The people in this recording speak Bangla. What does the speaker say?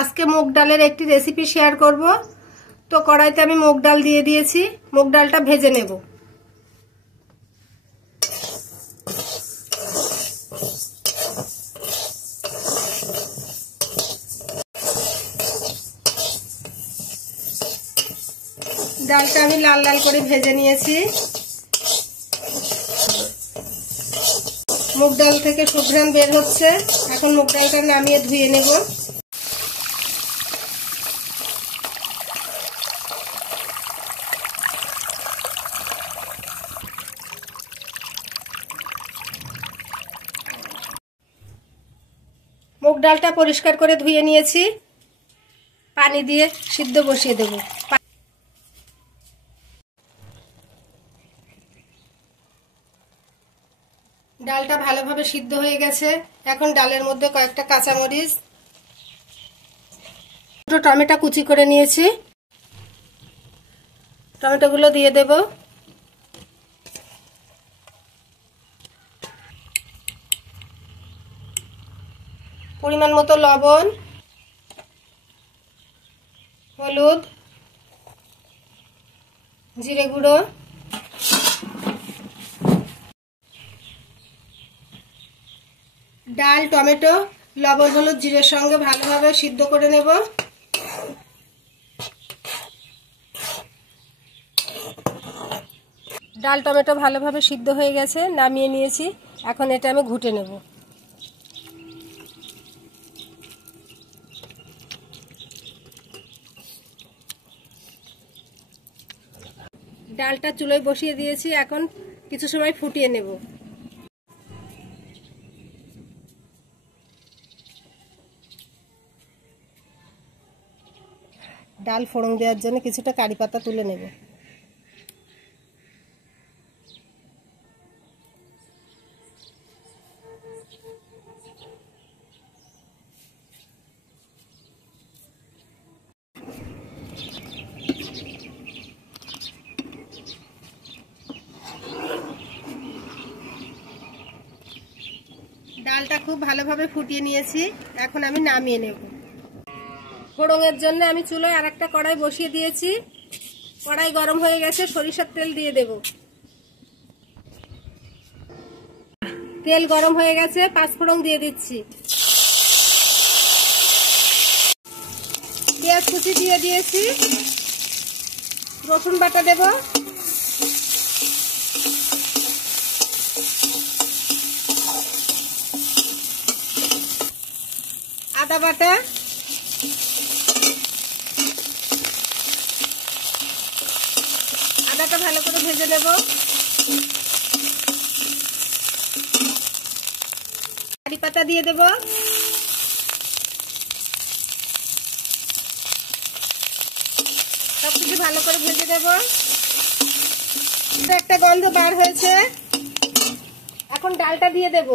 আজকে মুগ ডালের একটি রেসিপি শেয়ার করব। তো কড়াইতে আমি মুগ ডাল দিয়ে দিয়েছি, মুগ ডালটা ভেজে নেব। ডালটা আমি লাল লাল করে ভেজে নিয়েছি। মুগ ডাল থেকে সুঘ্রাণ বের হচ্ছে। এখন মুগ ডালটা নামিয়ে ধুয়ে নেব। মুগ ডালটা পরিষ্কার করে ধুয়ে নিয়েছি, পানি দিয়ে সিদ্ধ বসিয়ে দেব। ডালটা ভালোভাবে সিদ্ধ হয়ে গেছে। এখন ডালের মধ্যে কয়েকটা কাঁচামরিচ, দুটো টমেটো কুচি করে নিয়েছি, টমেটোগুলো দিয়ে দেব। পরিমাণ মতো লবণ, হলুদ, জিরে গুঁড়ো, ডাল, টমেটো, লবণ, হলুদ, জিরের সঙ্গে ভালোভাবে সিদ্ধ করে নেব। ডাল টমেটো ভালোভাবে সিদ্ধ হয়ে গেছে, নামিয়ে নিয়েছি। এখন এটা আমি ঘুটে নেব। ডালটা চুলোয় বসিয়ে দিয়েছি, এখন কিছু সময় ফুটিয়ে নেব। ডাল ফোড়ন দেওয়ার জন্য কিছুটা কারি পাতা তুলে নেব। ডালটা খুব ভালোভাবে ফুটিয়ে নিয়েছি, এখন আমি নামিয়ে নেব। ফোড়নের জন্য আমি চুলোয় আরেকটা কড়াই বসিয়ে দিয়েছি। কড়াই গরম হয়ে গেছে, সরিষার তেল দিয়ে দেব। তেল গরম হয়ে গেছে, পাঁচফোড়ন দিয়ে দিচ্ছি। পেঁয়াজ কুচি দিয়ে দিয়েছি, রসুন বাটা দেব, আদা বাটা, আদাটা ভালো করে ভেজে নেব। কারি পাতা দিয়ে দেব। সবকিছু ভালো করে ভেজে দেব। একটা গন্ধ বার হয়েছে, এখন ডালটা দিয়ে দেব।